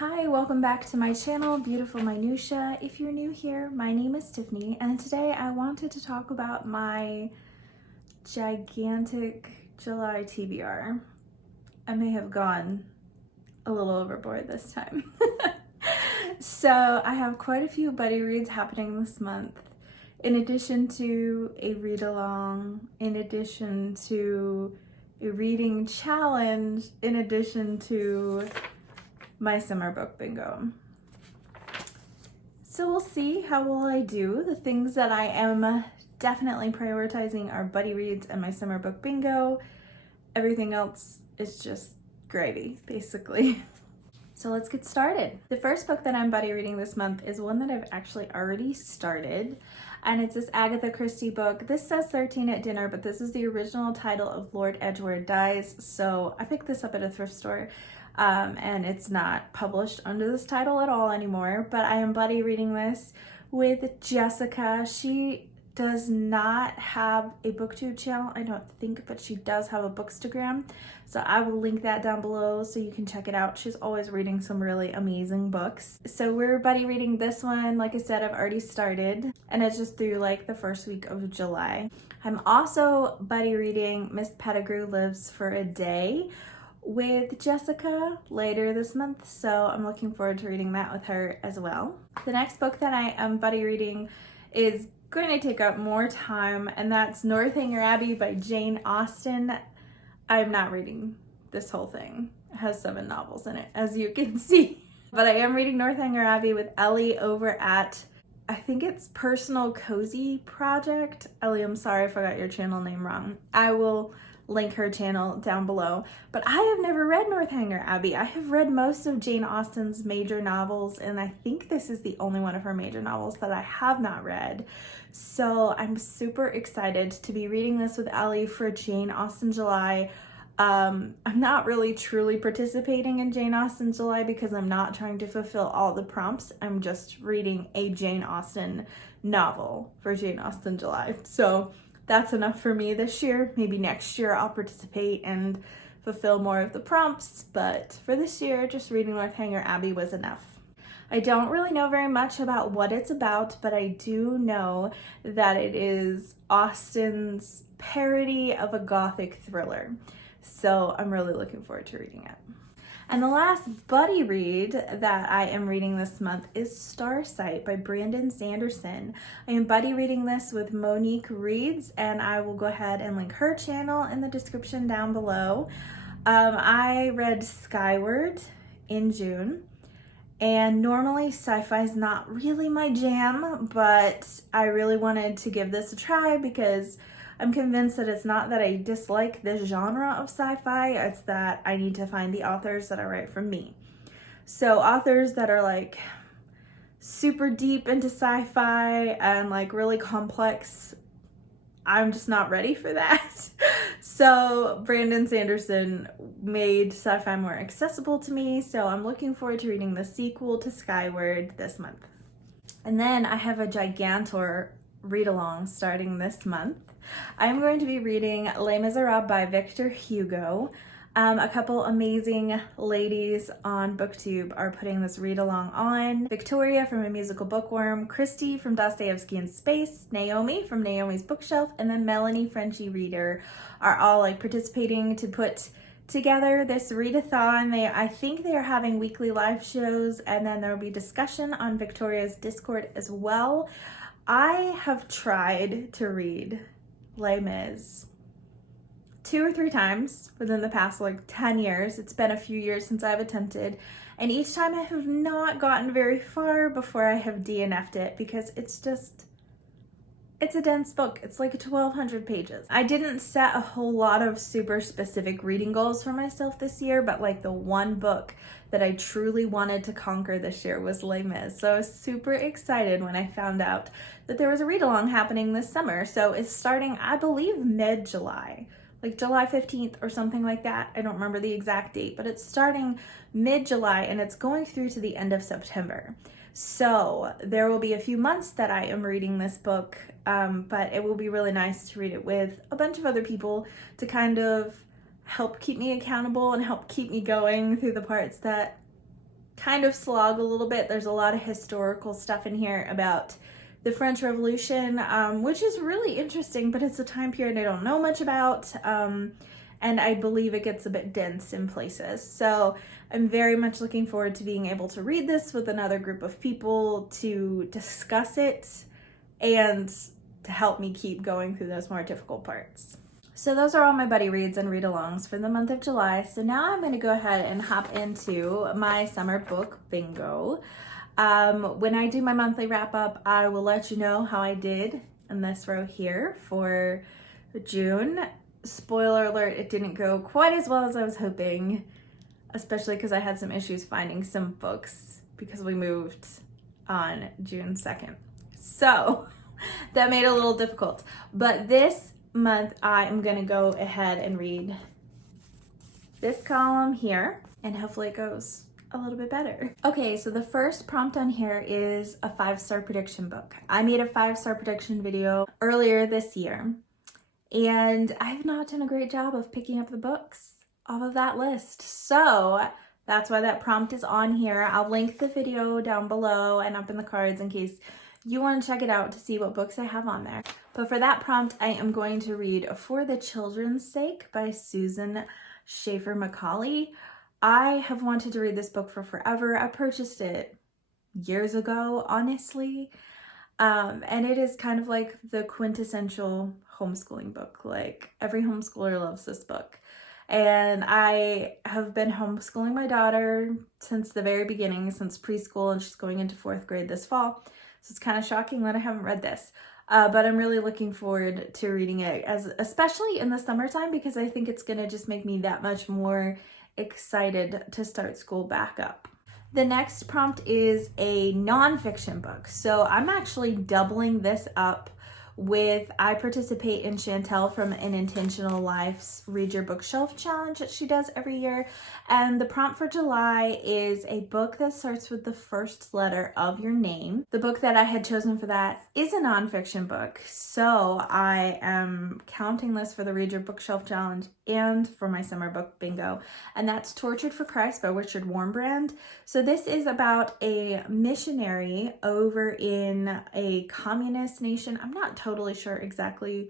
Hi, welcome back to my channel, Beautiful Minutia. If you're new here, my name is Tiffany, and today I wanted to talk about my gigantic July TBR. I may have gone a little overboard this time. So I have quite a few buddy reads happening this month, in addition to a read-along, in addition to a reading challenge, in addition to my summer book bingo. So we'll see how well I do. The things that I am definitely prioritizing are buddy reads and my summer book bingo. Everything else is just gravy, basically. So let's get started. The first book that I'm buddy reading this month is one that I've actually already started, and it's this Agatha Christie book. This says 13 at Dinner, but this is the original title of Lord Edgeworth Dies, so I picked this up at a thrift store. And it's not published under this title at all anymore, but I am buddy reading this with Jessica. She does not have a booktube channel, I don't think, but she does have a bookstagram, so I will link that down below so you can check it out. She's always reading some really amazing books. So we're buddy reading this one. Like I said, I've already started, and it's just through like the first week of July. I'm also buddy reading Miss Pettigrew Lives for a Day with Jessica later this month, so I'm looking forward to reading that with her as well. The next book that I am buddy reading is going to take up more time, and that's Northanger Abbey by Jane Austen. I'm not reading this whole thing. It has 7 novels in it, as you can see. But I am reading Northanger Abbey with Ellie over at, I think it's Personal Cozy Project. Ellie, I'm sorry if I got your channel name wrong. I will link her channel down below. But I have never read Northanger Abbey. I have read most of Jane Austen's major novels, and I think this is the only one of her major novels that I have not read. So I'm super excited to be reading this with Ellie for Jane Austen July. I'm not really truly participating in Jane Austen July because I'm not trying to fulfill all the prompts. I'm just reading a Jane Austen novel for Jane Austen July. So that's enough for me this year. Maybe next year I'll participate and fulfill more of the prompts, but for this year, just reading Northanger Abbey was enough. I don't really know very much about what it's about, but I do know that it is Austen's parody of a gothic thriller. So I'm really looking forward to reading it. And the last buddy read that I am reading this month is Starsight by Brandon Sanderson. I am buddy reading this with Monique Reads, and I will go ahead and link her channel in the description down below. I read Skyward in June, and normally sci-fi is not really my jam, but I really wanted to give this a try because I'm convinced that it's not that I dislike this genre of sci-fi, it's that I need to find the authors that are right for me. So authors that are like super deep into sci-fi and like really complex, I'm just not ready for that. So Brandon Sanderson made sci-fi more accessible to me, so I'm looking forward to reading the sequel to Skyward this month. And then I have a Gigantor read-along starting this month. I'm going to be reading Les Miserables by Victor Hugo. A couple amazing ladies on BookTube are putting this read-along on. Victoria from A Musical Bookworm, Christy from Dostoevsky in Space, Naomi from Naomi's Bookshelf, and then Melanie Frenchy Reader are all like participating to put together this readathon. I think they are having weekly live shows, and then there will be discussion on Victoria's Discord as well. I have tried to read Les Mis 2 or 3 times within the past like 10 years. It's been a few years since I've attempted, and each time I have not gotten very far before I have DNF'd it because it's a dense book. It's like 1,200 pages. I didn't set a whole lot of super specific reading goals for myself this year, but like the one book that I truly wanted to conquer this year was Les Mis. So I was super excited when I found out that there was a read-along happening this summer. So it's starting, I believe, mid-July, like July 15th or something like that. I don't remember the exact date, but it's starting mid-July and it's going through to the end of September. So there will be a few months that I am reading this book, but it will be really nice to read it with a bunch of other people to kind of help keep me accountable and help keep me going through the parts that kind of slog a little bit. There's a lot of historical stuff in here about the French Revolution, which is really interesting, but it's a time period I don't know much about, and I believe it gets a bit dense in places. So I'm very much looking forward to being able to read this with another group of people to discuss it and to help me keep going through those more difficult parts. So those are all my buddy reads and read-alongs for the month of July. So now I'm going to go ahead and hop into my summer book bingo. When I do my monthly wrap-up, I will let you know how I did in this row here for June. Spoiler alert, it didn't go quite as well as I was hoping, especially because I had some issues finding some books because we moved on June 2nd. So that made it a little difficult. But this month I'm gonna go ahead and read this column here, and hopefully it goes a little bit better. Okay, so the first prompt on here is a 5-star prediction book. I made a 5-star prediction video earlier this year, and I've not done a great job of picking up the books off of that list. So that's why that prompt is on here. I'll link the video down below and up in the cards in case you want to check it out to see what books I have on there. But for that prompt, I am going to read For the Children's Sake by Susan Schaefer Macaulay. I have wanted to read this book for forever. I purchased it years ago, honestly. And it is kind of like the quintessential homeschooling book. Like, every homeschooler loves this book. And I have been homeschooling my daughter since the very beginning, since preschool, and she's going into 4th grade this fall. So it's kind of shocking that I haven't read this. But I'm really looking forward to reading it, especially in the summertime, because I think it's going to just make me that much more excited to start school back up. The next prompt is a nonfiction book. So I'm actually doubling this up with, I participate in Chantel from An Intentional Life's Read Your Bookshelf Challenge that she does every year. And the prompt for July is a book that starts with the first letter of your name. The book that I had chosen for that is a nonfiction book. So I am counting this for the Read Your Bookshelf Challenge and for my summer book bingo. And that's Tortured for Christ by Richard Wurmbrand. So this is about a missionary over in a communist nation. I'm not totally sure exactly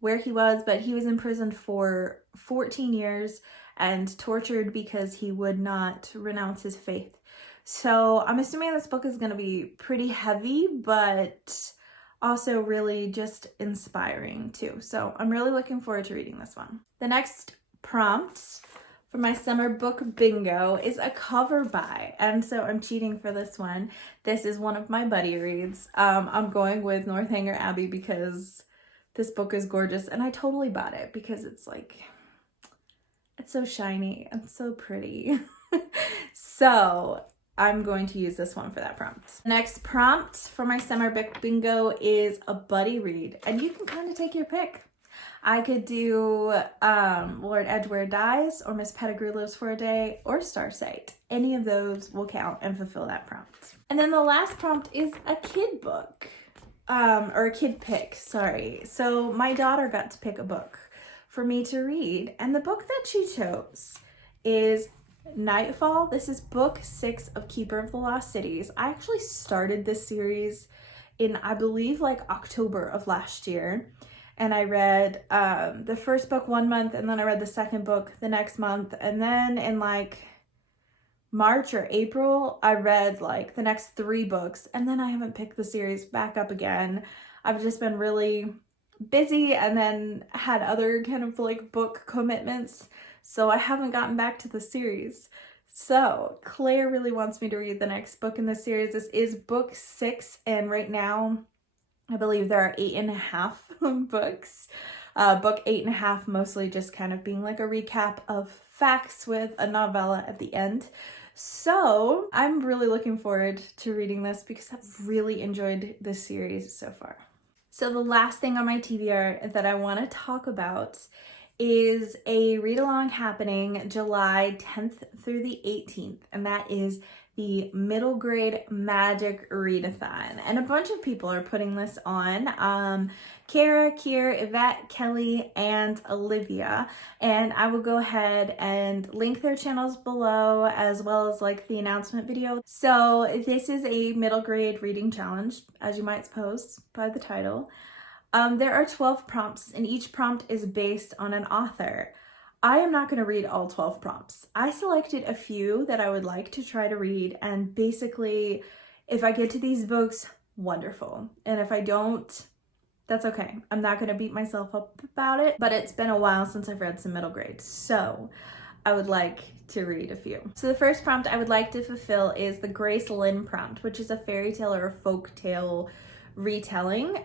where he was, but he was imprisoned for 14 years and tortured because he would not renounce his faith. So I'm assuming this book is going to be pretty heavy, but also really just inspiring too. So I'm really looking forward to reading this one. The next prompt for my summer book bingo is a cover by, and so I'm cheating for this one. This is one of my buddy reads. I'm going with Northanger Abbey because this book is gorgeous, and I totally bought it because it's like, it's so shiny and so pretty. So I'm going to use this one for that prompt. Next prompt for my summer book bingo is a buddy read, and you can kind of take your pick. I could do Lord Edgware Dies, or Miss Pettigrew Lives for a Day, or Starsight. Any of those will count and fulfill that prompt. And then the last prompt is a kid book, or a kid pick, sorry. So my daughter got to pick a book for me to read, and the book that she chose is Nightfall. This is book 6 of Keeper of the Lost Cities. I actually started this series in, I believe, like October of last year. And I read the first book one month, and then I read the second book the next month. And then in like March or April, I read like the next 3 books. And then I haven't picked the series back up again. I've just been really busy and then had other kind of like book commitments. So I haven't gotten back to the series. So Claire really wants me to read the next book in the series. This is book 6, and right now I believe there are 8.5 books. Book 8.5 mostly just kind of being like a recap of facts with a novella at the end. So I'm really looking forward to reading this because I've really enjoyed this series so far. So the last thing on my TBR that I want to talk about is a read-along happening July 10th through the 18th, and that is the middle grade magic readathon. And a bunch of people are putting this on. Kara, Kier, Yvette, Kelly, and Olivia. And I will go ahead and link their channels below, as well as like the announcement video. So this is a middle grade reading challenge, as you might suppose by the title. There are 12 prompts, and each prompt is based on an author. I am not going to read all 12 prompts. I selected a few that I would like to try to read, and basically, if I get to these books, wonderful. And if I don't, that's okay. I'm not going to beat myself up about it, but it's been a while since I've read some middle grade, so I would like to read a few. So the first prompt I would like to fulfill is the Grace Lynn prompt, which is a fairy tale or a folk tale retelling.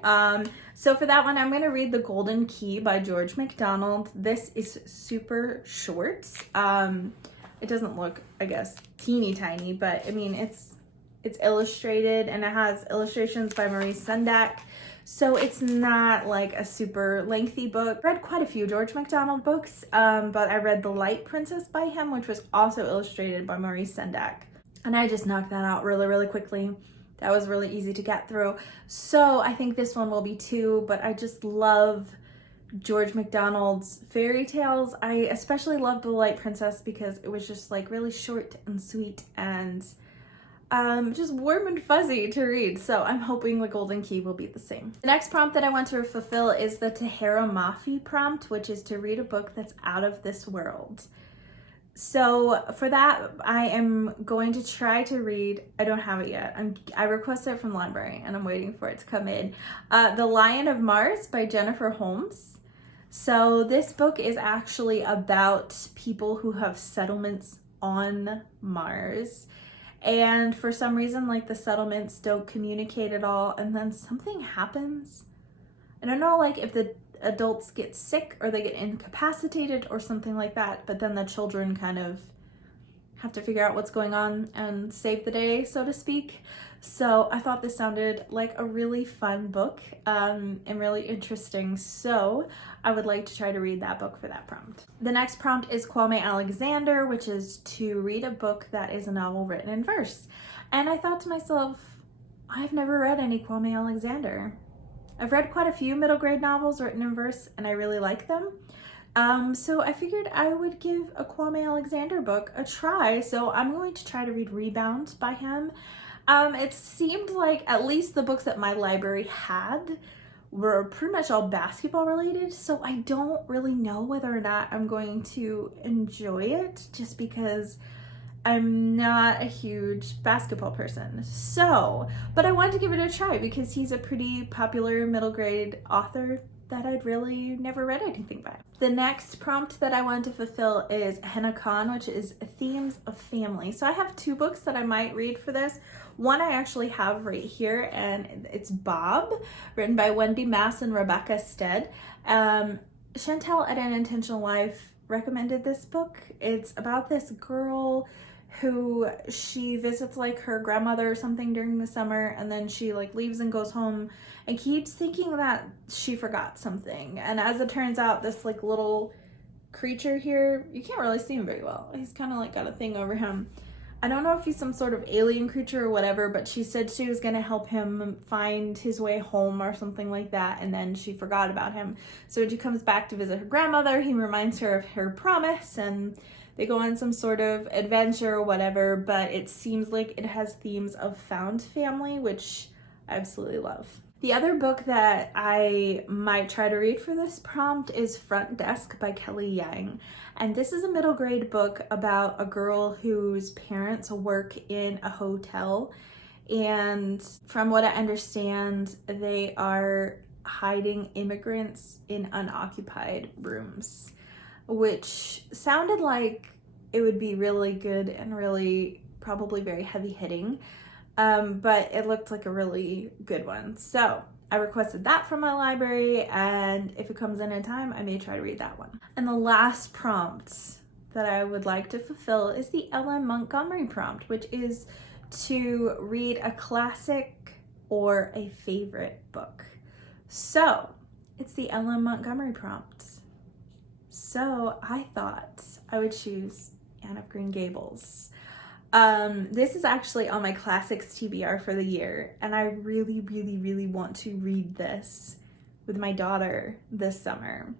So for that one, I'm going to read The Golden Key by George MacDonald. This is super short. It doesn't look, I guess, teeny tiny, but I mean, it's illustrated, and it has illustrations by Maurice Sendak. So it's not like a super lengthy book. I read quite a few George MacDonald books, but I read The Light Princess by him, which was also illustrated by Maurice Sendak. And I just knocked that out really, really quickly. That was really easy to get through. So I think this one will be too, but I just love George MacDonald's fairy tales. I especially love The Light Princess because it was just like really short and sweet and just warm and fuzzy to read. So I'm hoping The Golden Key will be the same. The next prompt that I want to fulfill is the Tahara Mafi prompt, which is to read a book that's out of this world. So for that, I am going to try to read, I don't have it yet. I requested it from the library and I'm waiting for it to come in. The Lion of Mars by Jennifer Holmes. So this book is actually about people who have settlements on Mars. And for some reason, like the settlements don't communicate at all. And then something happens. I don't know, like if the adults get sick or they get incapacitated or something like that, but then the children kind of have to figure out what's going on and save the day, so to speak. So I thought this sounded like a really fun book and really interesting, so I would like to try to read that book for that prompt. The next prompt is Kwame Alexander, which is to read a book that is a novel written in verse. And I thought to myself, I've never read any Kwame Alexander. I've read quite a few middle grade novels written in verse and I really like them. So I figured I would give a Kwame Alexander book a try. So I'm going to try to read Rebound by him. It seemed like at least the books that my library had were pretty much all basketball related. So I don't really know whether or not I'm going to enjoy it just because I'm not a huge basketball person. So, but I wanted to give it a try because he's a pretty popular middle grade author that I'd really never read anything by. The next prompt that I want to fulfill is Henna Khan, which is Themes of Family. So I have two books that I might read for this. One I actually have right here, and it's Bob, written by Wendy Mass and Rebecca Stead. Chantel at An Intentional Life recommended this book. It's about this girl who she visits like her grandmother or something during the summer, and then she like leaves and goes home and keeps thinking that she forgot something. And as it turns out, this like little creature here, you can't really see him very well. He's kind of like got a thing over him. I don't know if he's some sort of alien creature or whatever, but she said she was going to help him find his way home or something like that, and then she forgot about him. So when she comes back to visit her grandmother, he reminds her of her promise, and they go on some sort of adventure or whatever, but it seems like it has themes of found family, which I absolutely love. The other book that I might try to read for this prompt is Front Desk by Kelly Yang. And this is a middle grade book about a girl whose parents work in a hotel. And from what I understand, they are hiding immigrants in unoccupied rooms, which sounded like it would be really good and really probably very heavy hitting. But it looked like a really good one. So I requested that from my library, and if it comes in time, I may try to read that one. And the last prompt that I would like to fulfill is the L.M. Montgomery prompt, which is to read a classic or a favorite book. So it's the L.M. Montgomery prompt. So I thought I would choose Anne of Green Gables. This is actually on my classics TBR for the year, and I really, really, really want to read this with my daughter this summer.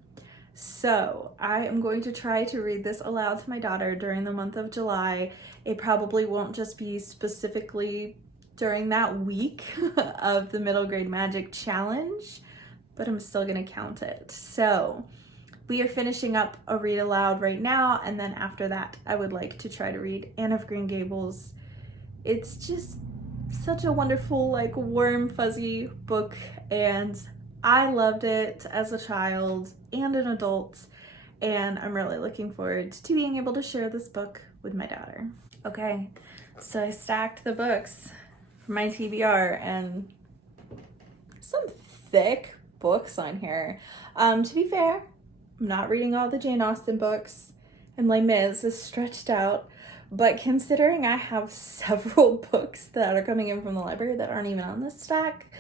So I am going to try to read this aloud to my daughter during the month of July. It probably won't just be specifically during that week of the middle grade magic challenge, but I'm still gonna count it. So we are finishing up a read aloud right now, and then after that I would like to try to read Anne of Green Gables. It's just such a wonderful, like, warm, fuzzy book, and I loved it as a child and an adult, and I'm really looking forward to being able to share this book with my daughter. Okay, so I stacked the books for my TBR, and some thick books on here. To be fair, I'm not reading all the Jane Austen books, and Les Mis is stretched out, but considering I have several books that are coming in from the library that aren't even on this stack,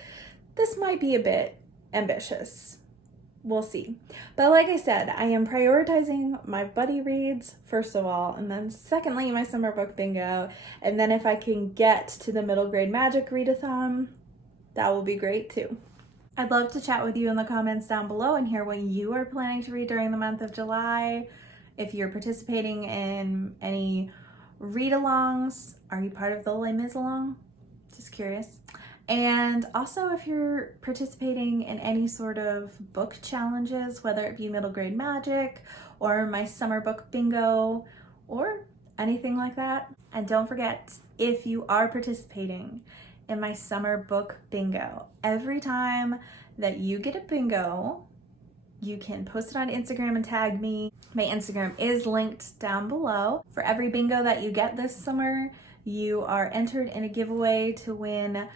this might be a bit ambitious. We'll see. But like I said, I am prioritizing my buddy reads first of all, and then secondly my summer book bingo, and then if I can get to the middle grade magic readathon, that will be great too. I'd love to chat with you in the comments down below and hear what you are planning to read during the month of July. If you're participating in any read-alongs, are you part of the Les Mis along? Just curious. And also if you're participating in any sort of book challenges, whether it be middle grade magic or my summer book bingo or anything like that. And don't forget, if you are participating in my summer book bingo, every time that you get a bingo, you can post it on Instagram and tag me. My Instagram is linked down below. For every bingo that you get this summer, you are entered in a giveaway to win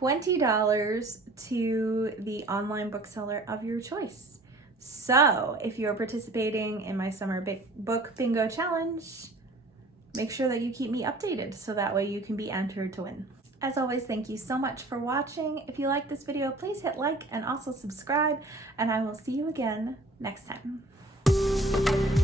$20 to the online bookseller of your choice. So if you're participating in my summer book bingo challenge, make sure that you keep me updated so that way you can be entered to win. As always, thank you so much for watching. If you like this video, please hit like and also subscribe, and I will see you again next time.